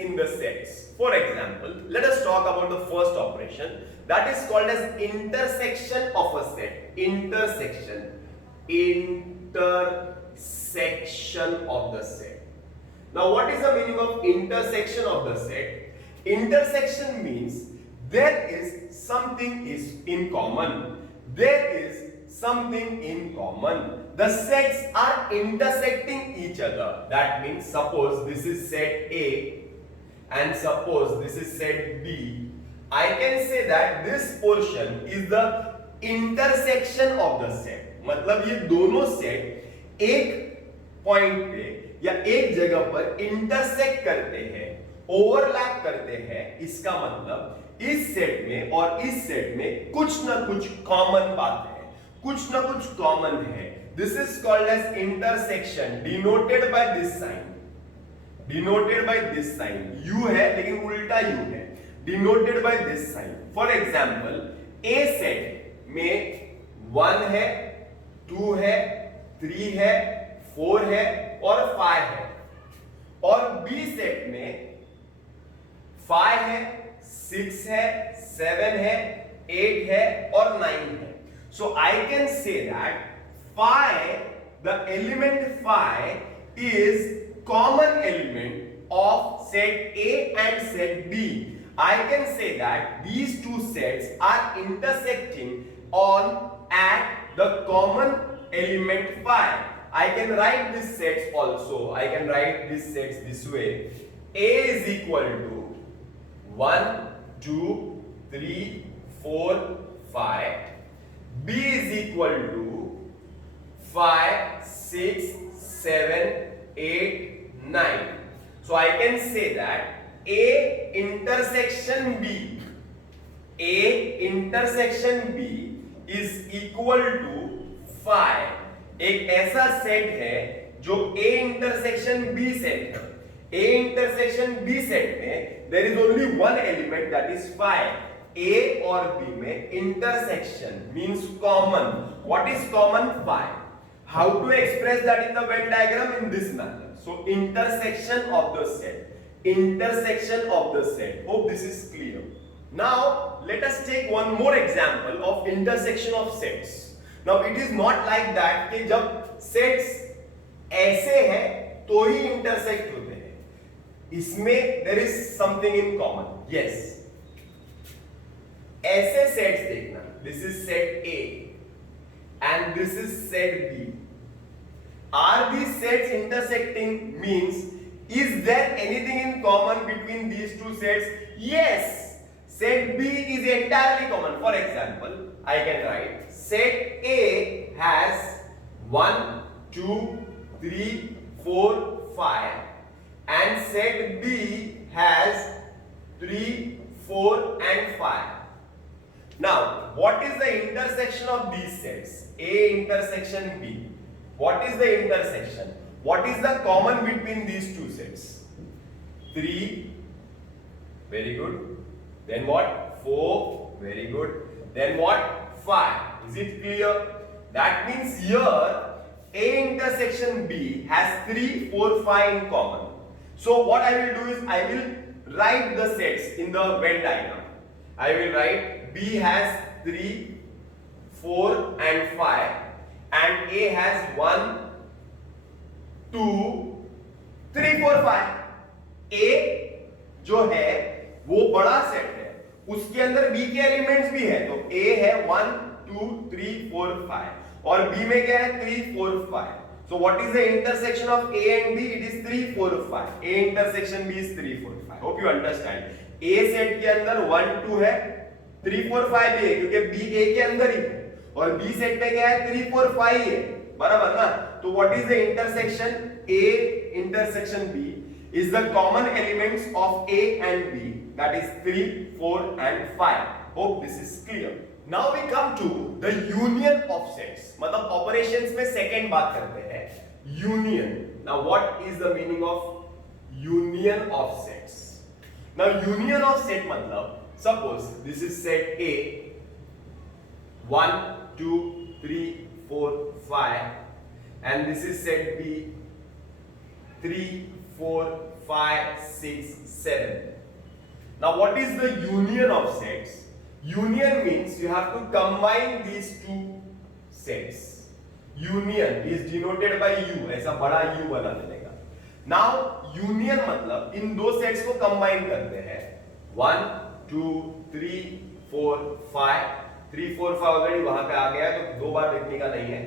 in the sets. For example, let us talk about the first operation that is called as intersection of a set. Intersection of the set. Now what is the meaning of intersection of the set? Intersection means there is something is in common. There is something in common. The sets are intersecting each other. That means suppose this is set A and suppose this is set B. I can say that this portion is the intersection of the set. मतलब ये दोनों set एक point पे या एक जगह पर intersect करते हैं, ओवरलैप करते हैं. इसका मतलब इस सेट में और इस सेट में कुछ ना कुछ कॉमन बात है, कुछ ना कुछ कॉमन है. This is called as intersection, denoted by this sign. Denoted by this sign. U है लेकिन उल्टा यू है. Denoted by this sign. For example a set में 1 है, 2 है, 3 है, 4 है और 5 है. और बी सेट में 5 है, 6 है, 7 है, 8 है और 9 है. So I can say that phi, the element phi is common element of set A and set B. I can say that these two sets are intersecting on at the common element phi. I can write these sets also. I can write these sets this way. A is equal to 1, 2, 3, 4, 5. B is equal to 5, 6, 7, 8, 9. So I can say that A intersection B is equal to 5. एक ऐसा set है जो A intersection B set है. A intersection B set में there is only one element that is phi. A और B में intersection means common. What is common? Phi. How to express that in the Venn diagram? In this manner. So intersection of the set. Intersection of the set. Hope this is clear. Now let us take one more example of intersection of sets. Now it is not like that कि जब sets ऐसे हैं तो ही intersect होते हैं. इसमें there is something in common. Yes. ऐसे sets देखना. This is set A and this is set B. Are these sets intersecting? Means is there anything in common between these two sets? Yes. Set B is entirely common. For example, I can write set A has 1, 2, 3, 4, 5 and set B has 3, 4 and 5. Now, what is the intersection of these sets? A intersection B. What is the intersection? What is the common between these two sets? 3. Very good. Then what? 4. Very good. Then what? 5. Is it clear? That means here A intersection B has 3, 4, 5 in common. So what I will do is I will write the sets in the Venn diagram. I will write B has 3, 4 and 5 and A has 1, 2, 3, 4, 5. A जो है वो बड़ा set है, उसके अंदर B के elements भी है. तो A है 1, 2, 3, 4, 5 और B में क्या है 3, 4, 5. So what is the intersection of A and B? It is 3, 4, 5. A intersection B is 3, 4, 5. Hope you understand. A set के अंदर 1, 2 है, 3, 4, 5 भी है क्योंकि B A के अंदर ही है और B सेट में क्या है 3, 4, 5 है. बराबर ना. तो what is the intersection? A intersection B is the common elements of A and B, that is 3, 4 and 5. Hope this is clear. Now we come to the union of sets. मतलब operations में second बात करते हैं. Union. Now what is the meaning of union of sets? Now union of set मतलब suppose this is set A, 1, 2, 3, 4, 5 and this is set B, 3, 4, 5, 6, 7. Now what is the union of sets? Union means you have to combine these two sets. Union is denoted by U, ऐसा बड़ा U बना देगा. Now union मतलब इन दो sets को combine करते हैं. 1, 2, 3, 4, 5. 3, 4, 5 already वहां पे आ गया है तो दो बार लिखने का नहीं है.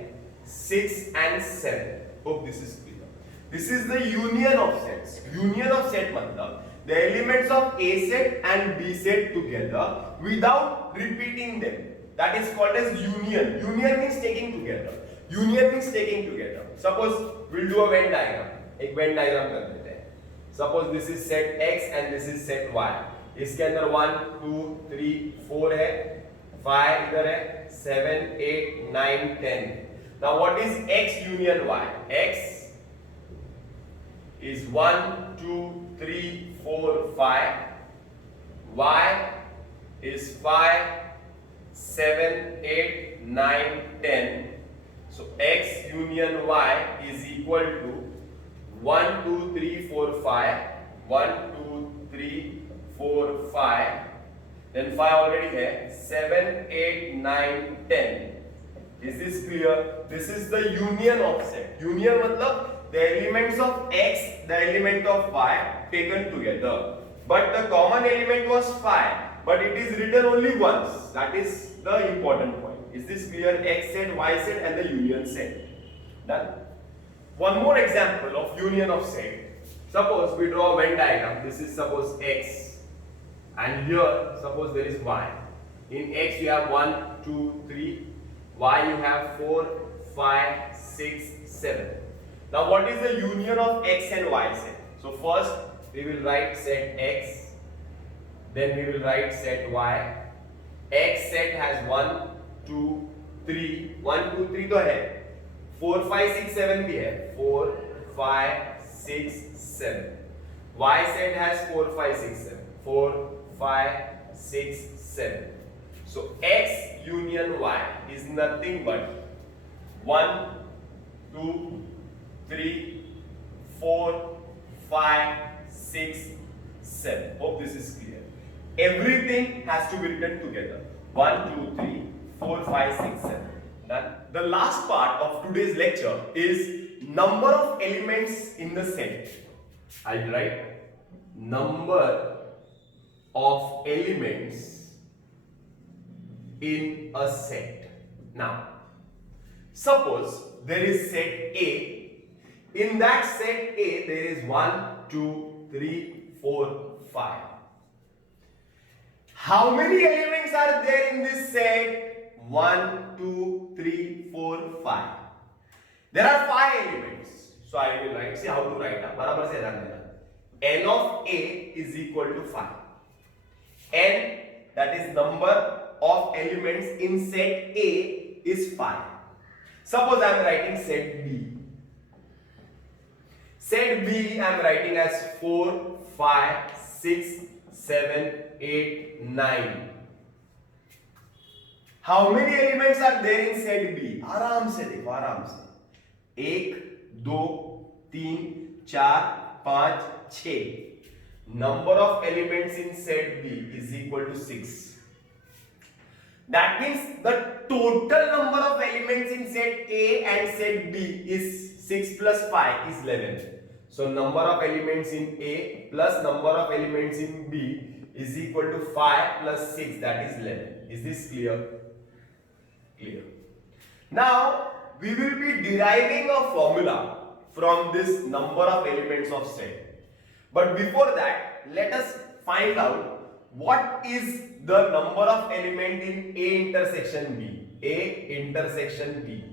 6 and 7. Hope this is clear. This is the union of sets. Union of set मतलब the elements of A set and B set together without repeating them. That is called as union. Union means taking together. Union means taking together. Suppose we'll do a Venn diagram. एक Venn diagram कर देते हैं. Suppose this is set X and this is set Y. इसके अंदर 1, 2, 3, 4 है. 5 इधर है. 7, 8, 9, 10. Now what is X union Y? X is 1, 2, 3, 4, 5. Y is 5, 7, 8, 9, 10. So X union Y is equal to 1, 2, 3, 4, 5. 1, 2, 3, 4, 5. Then 5 already है. 7, 8, 9, 10. Is this clear? This is the union of set. Union मतलब the elements of X, the element of Y taken together. But the common element was 5. But it is written only once. That is the important point. Is this clear? X set, Y set and the union set. Done. One more example of union of set. Suppose we draw a Venn diagram. This is suppose X. And here suppose there is Y. In X you have 1, 2, 3. Y you have 4, 5, 6, 7. Now what is the union of X and Y set? So first we will write set X. Then we will write set Y. X set has 1, 2, 3. 1, 2, 3 तो है. 4, 5, 6, 7 भी है. 4, 5, 6, 7. Y set has 4, 5, 6, 7. 4, 5, 6, 7. So X union Y is nothing but 1, 2, 3, 4, 5, 6, 7. Hope this is clear. Everything has to be written together. 1, 2, 3, 4, 5, 6, 7. Done. The last part of today's lecture is number of elements in the set. I'll write number of elements in a set. Now, suppose there is set A. In that set A, there is 1, 2, 3, 4, 5. How many elements are there in this set? 1, 2, 3, 4, 5. There are 5 elements. So I will write, see how to write now. बराबर से ध्यान देना. N of A is equal to 5. N, that is number of elements in set A, is 5. Suppose I am writing set B. Set B I am writing as 4, 5, 6, 7, 8, 9. How many elements are there in set B? आराम से देखो, आराम से. 1, 2, 3, 4, 5, 6. Number of elements in set B is equal to 6. That means the total number of elements in set A and set B is 6 plus 5 is 11. So number of elements in A plus number of elements in B is equal to 5 plus 6, that is 11. Is this clear? Clear. Now we will be deriving a formula from this number of elements of set. But before that, let us find out what is the number of element in A intersection B. A intersection B.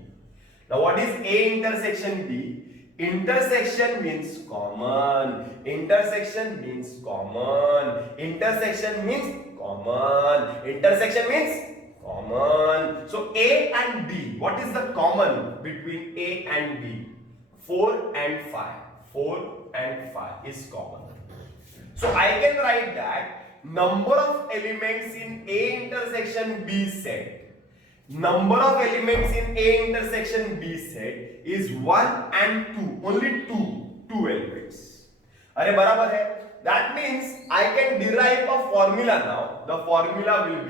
Now what is A intersection B? Intersection means common. Intersection means common. Intersection means common. Intersection means common. So A and B. What is the common between A and B? 4 and 5. 4 and 5 is common. So I can write that number of elements in A intersection B set. Number of elements in A intersection B set is 1 and 2. Only two elements. अरे बराबर है. That means I can derive a formula now. The formula will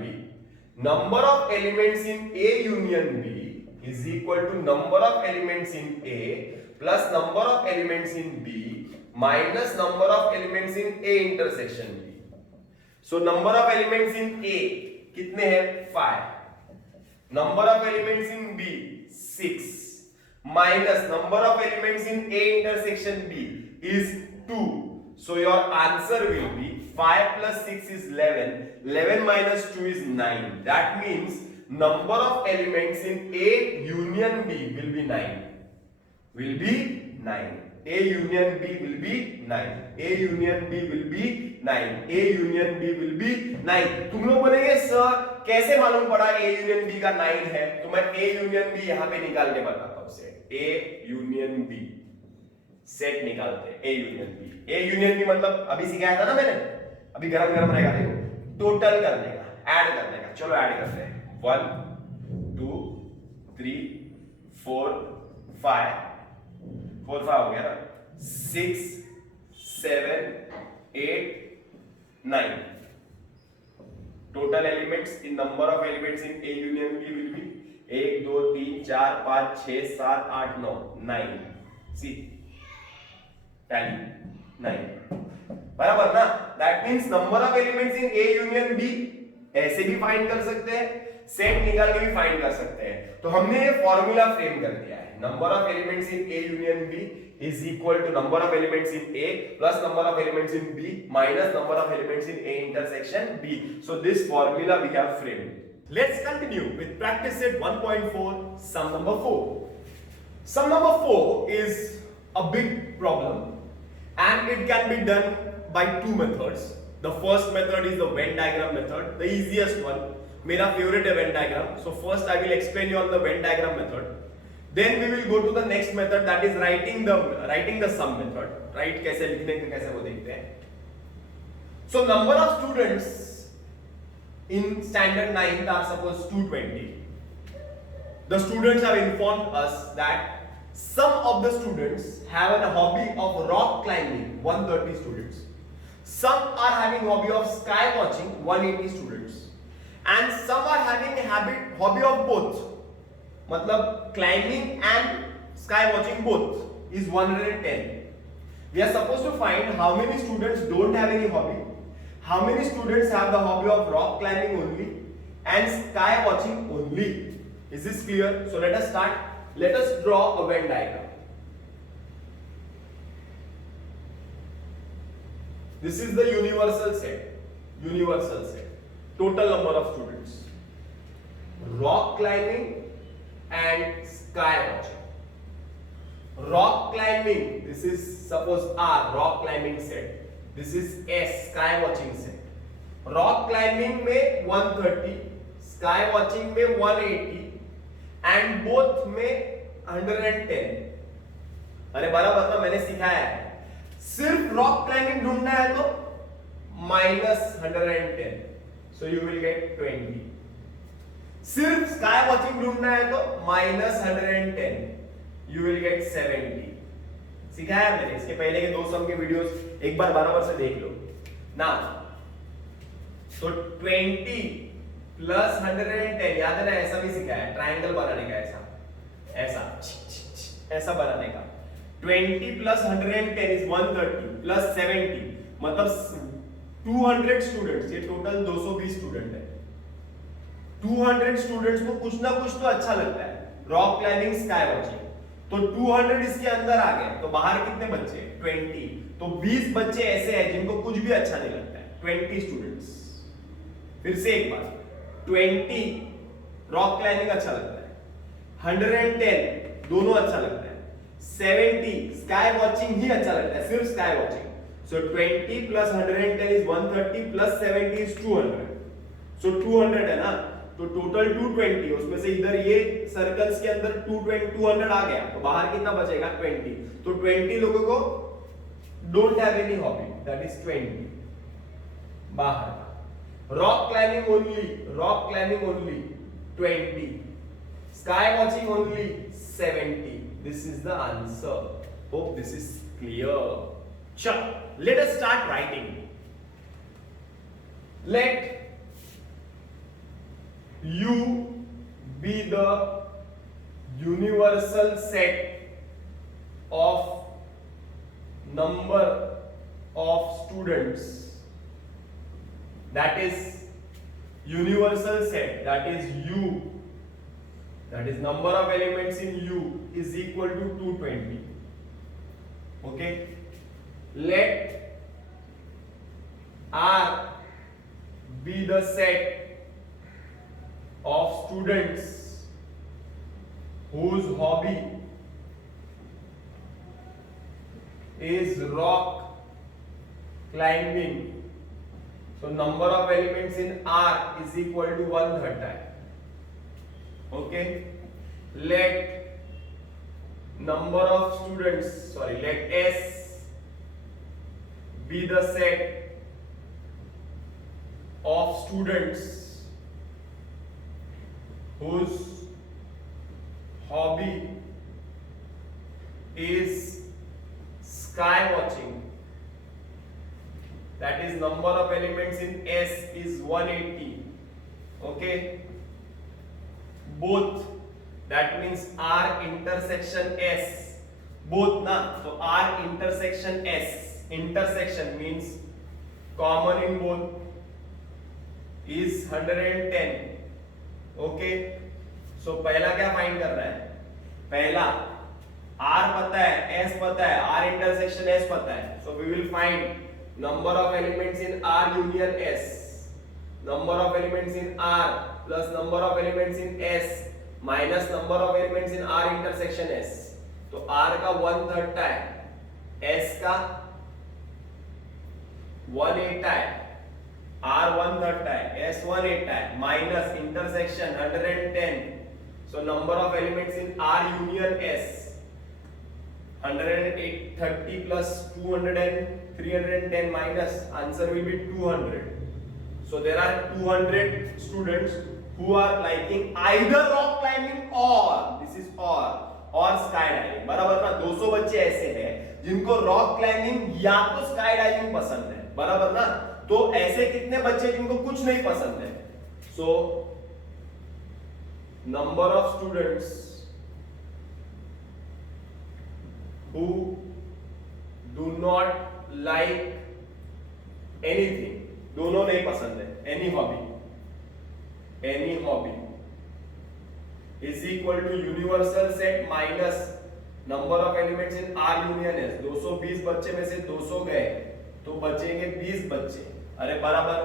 be number of elements in A union B is equal to number of elements in A plus number of elements in B minus number of elements in A intersection B. So number of elements in A कितने हैं? 5. Number of elements in B 6 minus number of elements in A intersection B is 2. So your answer will be 5 plus 6 is 11. 11 minus 2 is 9. That means number of elements in A union B will be 9. Will be 9. A union B will be 9. A union B will be 9. A union B will be 9. तुम लोग बोलेंगे sir कैसे मालूम पड़ा A union B का 9 है? तो मैं A union B यहाँ पे निकाल के बताता हूँ. Set A union B set निकालते हैं. A union B. A union B मतलब अभी सिखाया था ना मैंने. अभी गरम गरम रहेगा. देखो टोटल करने का, ऐड करने का. चलो ऐड करते हैं. 1 2 3 4 5 4 5 हो गया ना. 6 7 8 9. Total elements in number of elements in A union B will be 1 2 3 4 5 6 7 8 9 9. See tally 9. बराबर ना. That means number of elements in A union B ऐसे भी फाइंड कर सकते हैं, सेट निकाल के भी फाइंड कर सकते हैं. तो हमने ये फॉर्मूला फ्रेम कर दिया है. Number of elements in A union B is equal to number of elements in A plus number of elements in B minus number of elements in A intersection B. So this formula we have framed. Let's continue with practice set 1.4, sum number 4. Sum number 4 is a big problem and it can be done by two methods. The first method is the Venn diagram method, the easiest one. मेरा favorite है Venn diagram. So first I will explain you on the Venn diagram method. Then we will go to the next method, that is writing the sum method. Right? कैसे लिखने का कैसे वो देखते हैं. So number of students in standard 9 are suppose 220. The students have informed us that some of the students have a hobby of rock climbing, 130 students. Some are having hobby of sky watching, 180 students. And some are having hobby of both. मतलब climbing and sky watching both is 110. We are supposed to find how many students don't have any hobby, how many students have the hobby of rock climbing only and sky watching only. Is this clear? So let us start. Let us draw a Venn diagram. This is the universal set. Universal set. Total number of students. Rock climbing and sky watching. Rock climbing, this is suppose R, rock climbing set. This is S, sky watching set. Rock climbing में 130, sky watching में 180 and both में 110. अरे बराबर ना, मैंने सिखाया है. सिर्फ रॉक क्लाइंबिंग ढूंढना है तो -110, so you will get 20. सिर्फ स्काई वॉचिंग ढूंढना है तो -110, you will get 70. सिखाया मैंने. इसके पहले के दो सम के वीडियोस एक बार बराबर से देख लो. नाउ तो 20 प्लस 110 याद है ना, ऐसा भी सिखाया है. ट्रायंगल बनाने का, ऐसा बनाने का. 20 प्लस 110 इज 130 प्लस 70 मतलब 200 स्टूडेंट्स. ये टोटल 220 स्टूडेंट है. 200 स्टूडेंट्स को कुछ ना कुछ तो अच्छा लगता है. Rock climbing, sky watching. तो 200 इसके अंदर आ गए तो बाहर कितने बच्चे? 20. तो 20 बच्चे ऐसे हैं जिनको कुछ भी अच्छा नहीं लगता है. 20 स्टूडेंट्स. फिर से एक बार, 20 रॉक क्लाइंबिंग अच्छा लगता है, 110 दोनों अच्छा लगता है, 70 स्काई वॉचिंग ही अच्छा लगता है, सिर्फ sky watching. So 20 plus 110 is 130 plus 70 is 200. सो 200 है ना, तो टोटल 220. उसमें से इधर ये सर्कल्स के अंदर 200 आ गया तो बाहर कितना बचेगा? 20. तो 20 लोगों को don't have any hobby, that is 20 बाहर. Rock climbing only 20. Sky watching only 70. This is the answer. Hope this is clear. Sure. Let us start writing. Let U be the universal set of number of students. That is universal set, that is U, that is number of elements in U is equal to 220. Okay. Let R be the set of students whose hobby is rock climbing. So number of elements in R is equal to 130. Okay. Let number of students, let S be the set of students whose hobby is sky watching. That is number of elements in S is 180. Okay. Both, that means R intersection S. Both na. So R intersection S. Intersection means common in both is 110. Okay. So पहला क्या find करना है? पहला R पता है, S पता है, R intersection S पता है. So we will find number of elements in R union S, number of elements in R plus number of elements in S minus number of elements in R intersection S. तो R का 1/3 है, S का 1/8 है, R 1/3 है, S 1/8 है, minus intersection 110. So number of elements in R union S 130 plus 200 and 310 minus, answer will be 200. So there are 200 students who are liking either rock climbing or, this is or skydiving. बराबर ना. 200 बच्चे ऐसे हैं जिनको rock climbing या तो sky diving पसंद है. बराबर ना. तो ऐसे कितने बच्चे जिनको कुछ नहीं पसंद है? So number of students who do not like anything, दोनों नहीं पसंद है, any hobby is equal to universal set minus number of elements in R union S. 220 बच्चे में से 200 गए तो बचेंगे 20 बच्चे. अरे बराबर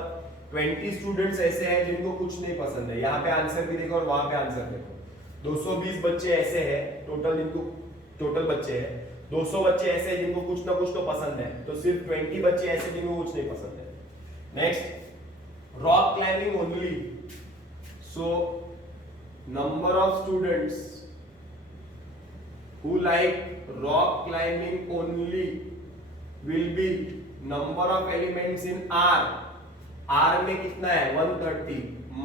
20 स्टूडेंट्स ऐसे हैं जिनको कुछ नहीं पसंद है. यहाँ पे आंसर भी देखो और वहां पे आंसर देखो. 220 बच्चे ऐसे हैं टोटल बच्चे हैं. 200 बच्चे ऐसे हैं जिनको कुछ ना कुछ तो पसंद है. तो सिर्फ 20 बच्चे ऐसे जिनको कुछ नहीं पसंद है. Next, rock climbing only. So number of students who like rock climbing only will be number of elements in R. R में कितना है? 130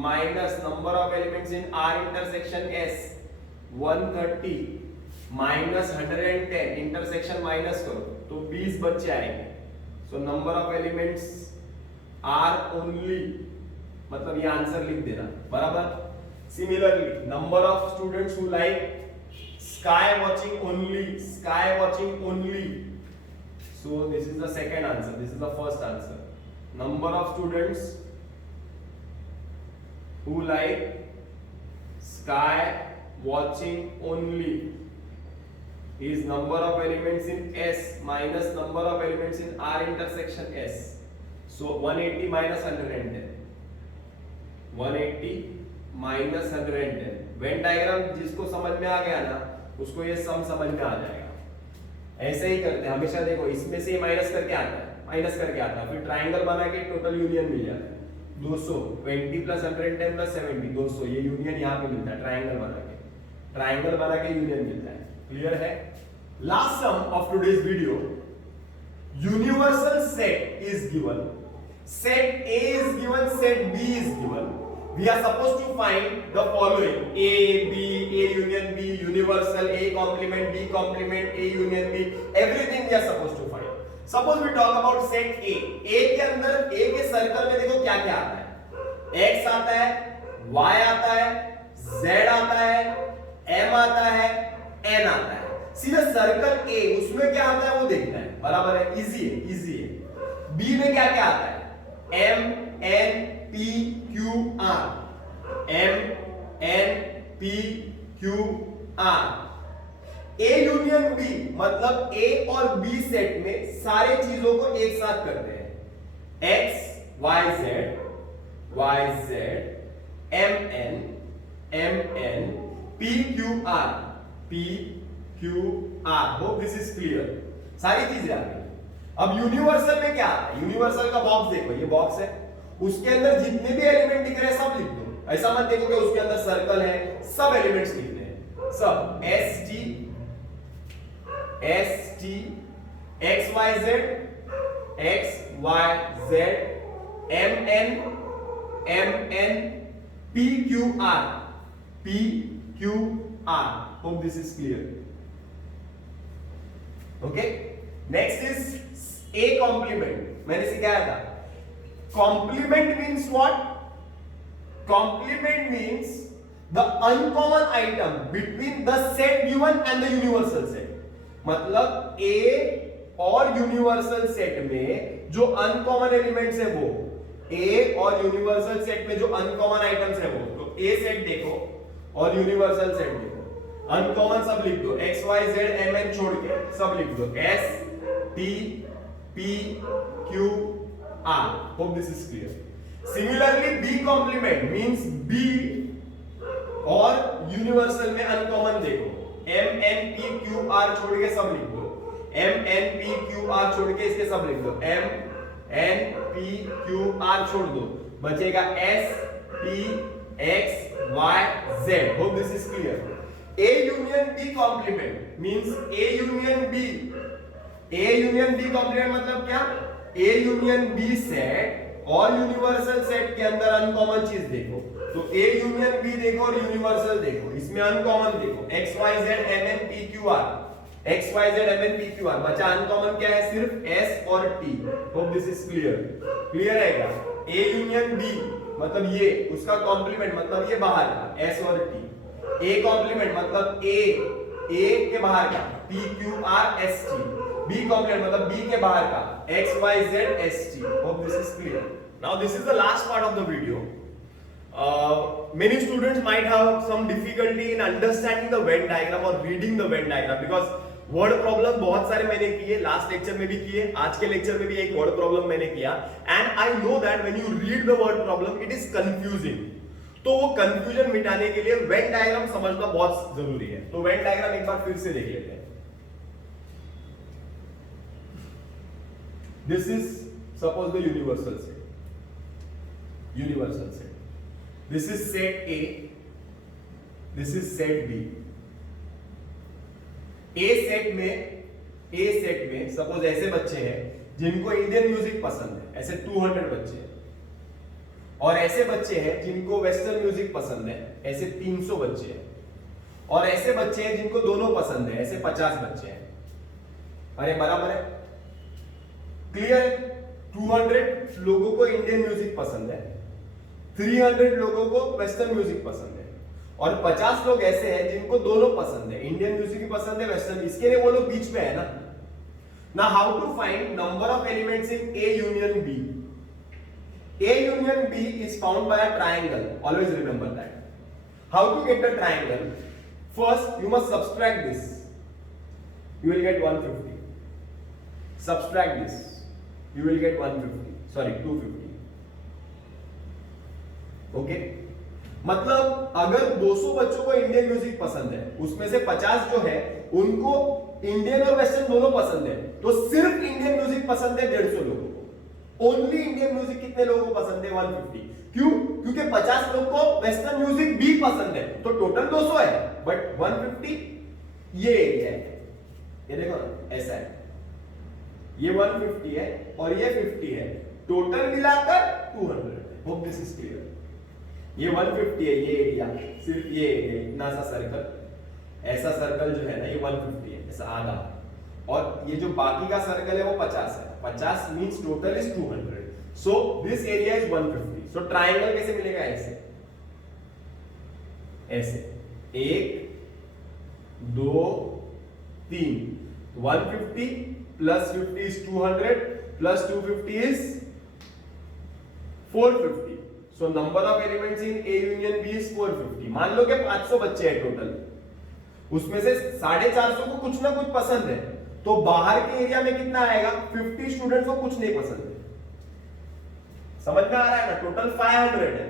minus number of elements in R intersection S 130 minus 110 intersection minus करो तो 20 बच्चे आएंगे. So number of elements R only, मतलब ये answer लिख देना. बराबर. Similarly, number of students who like sky watching only. So this is the second answer, this is the first answer. Number of students who like sky watching only is number of elements in S minus number of elements in R intersection S. So 180 minus 110, 180 minus 110. Venn diagram जिसको समझ में आ गया ना उसको ये सम समझ में आ जाएगा. ऐसे ही करते हैं हमेशा. देखो इसमें से माइनस करके आता है, फिर ट्रायंगल बना के टोटल यूनियन मिल जाता है. 200 20 plus 110 plus 70 200, ये यूनियन यहाँ पे मिलता है. ट्रायंगल बना के यूनियन मिलता है. क्लियर है? Last sum of today's video. Universal set is given, set A is given, set B is given. we are supposed to find the following: A, B, A union B, universal, A complement, B complement, A union B, everything we are supposed to find. Suppose we talk about set A. A के अंदर A के circle में देखो क्या क्या आता है, X आता है, Y आता है, Z आता है, M आता है, N आता है. सीधा सर्कल A उसमें क्या आता है वो देखना है, बराबर है, इजी है, इजी है. B में क्या क्या आता है, M, N, P, Q, R, M, N, P, Q, R. A union B मतलब A और B सेट में सारे चीजों को एक साथ करते हैं, X, Y, Z, M, N, P, Q, R, P, Q, R. Hope this is clear. सारी चीजें आ गई. अब यूनिवर्सल में क्या आता है, यूनिवर्सल का बॉक्स देखो, ये बॉक्स है, उसके अंदर जितने भी एलिमेंट दिख रहे हैं सब लिख दो. ऐसा मत देखो कि उसके अंदर सर्कल है, सब एलिमेंट्स लिखने हैं, सब. S T X Y Z M N P Q R. Hope this is clear. Okay, next is A complement. मैंने सिखाया था. Complement means what? Complement means the uncommon item between the set given and the universal set. मतलब A और universal set में जो uncommon elements है वो, A और यूनिवर्सल सेट में जो अनकॉमन आइटम्स है वो, तो A सेट देखो और यूनिवर्सल सेट देखो, अनकॉमन सब लिख दो, X Y Z M N छोड़ के सब लिख दो, S T P Q R. Hope this is clear. Similarly B complement means B और यूनिवर्सल में अनकॉमन देखो, M N P Q R छोड़ के सब लिख दो, M N P Q R छोड़ के इसके सब लिख दो, M N P Q R छोड़ दो, बचेगा S T X Y Z. Hope this is clear. A union B complement means A union B. A union B complement मतलब क्या? A union B सेट और यूनिवर्सल सेट के अंदर uncommon चीज देखो, तो A यूनियन B देखो और यूनिवर्सल देखो, इसमें अनकॉमन देखो, X Y Z M N P Q R, X Y Z M N P Q R. बचा अनकॉमन क्या है, सिर्फ S और T. Hope this is clear. Clear है क्या? A यूनियन B मतलब ये उसका कॉम्प्लीमेंट मतलब ये बाहर का S और T. A कॉम्प्लीमेंट मतलब A के बाहर का P Q R S T. B complement मतलब B के बाहर का X Y Z S T. Hope this is clear. Now this is the last part of the video. Many students might have some difficulty in understanding the Venn diagram or reading the Venn diagram because word problem बहुत सारे मैंने किए, last lecture में भी किए, आज के lecture में भी एक वर्ड प्रॉब्लम मैंने किया, and I know that when you read the word problem it is confusing. तो वो कंफ्यूजन मिटाने के लिए वेन डायग्राम समझना बहुत जरूरी है. तो वेन डायग्राम एक बार फिर से देख लेते हैं. This is suppose the universal set. Universal set. This is set A. This is set B. A set में suppose ऐसे बच्चे हैं जिनको इंडियन म्यूजिक पसंद है, ऐसे 200 बच्चे हैं, और ऐसे बच्चे हैं जिनको वेस्टर्न म्यूजिक पसंद है, ऐसे 300 बच्चे हैं, और ऐसे बच्चे हैं जिनको दोनों पसंद है, ऐसे 50 बच्चे हैं. अरे बराबर है, क्लियर है? 200 लोगों को इंडियन म्यूजिक पसंद है, 300 लोगों को वेस्टर्न म्यूजिक पसंद है, और 50 लोग ऐसे हैं जिनको दोनों पसंद है, इंडियन म्यूजिक भी पसंद है, वेस्टर्न. इसके लिए वो लोग बीच में है ना. Now how to find number of elements in A union B? A union B is found by a triangle. Always remember that. How to get the triangle? First, you must subtract this. You will get 150. Subtract this. You will get 150. Sorry, 250. Okay? मतलब अगर 200 बच्चों को Indian music पसंद है, उसमें से 50 जो है उनको इंडियन और वेस्टर्न दोनों पसंद है, तो सिर्फ इंडियन म्यूजिक पसंद है 150 लोगों को. ओनली इंडियन म्यूजिक कितने लोगों को पसंद है? 150. क्यों? क्योंकि 50 लोगों को वेस्टर्न म्यूजिक भी पसंद है, तो टोटल 200 है, बट 150 ये एरिया है. ये देखो ना, ऐसा है, ये 150 है और ये 50 है, टोटल मिलाकर 200 है. Hope this is clear. ये 150 है, ये एरिया, सिर्फ ये एरिया, इतना सा सर्कल, ऐसा सर्कल जो है ना ये 150 है, ऐसा आधा, और ये जो बाकी का सर्कल है वो 50 है। 50 means total is 200, so this area is 150। So triangle कैसे मिलेगा? ऐसे ऐसे, 1 2 3, 150 plus 50 is 200 plus 250 is 450. So number of elements in A union B is 450. मान लो कि 500 बच्चे हैं टोटल, उसमें से 450 को कुछ ना कुछ पसंद है, तो बाहर के एरिया में कितना आएगा? 50 स्टूडेंट्स को कुछ नहीं पसंद है। समझ में आ रहा है ना? टोटल 500 है,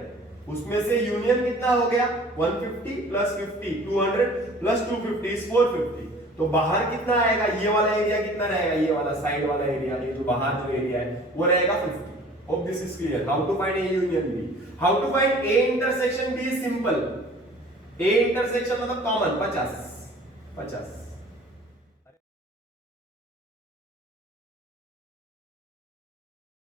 उसमें से यूनियन कितना हो गया? 150 प्लस 50, 200 प्लस 250 is 450। तो बाहर कितना आएगा? ये वाला एरिया कितना रहेगा? ये वाला साइड वाला एरिया, ये जो बाहर जो एरिया है वो रहेगा 50। Hope this is clear. How to find A union B? How to find A intersection B? Simple, A intersection मतलब कॉमन 50 50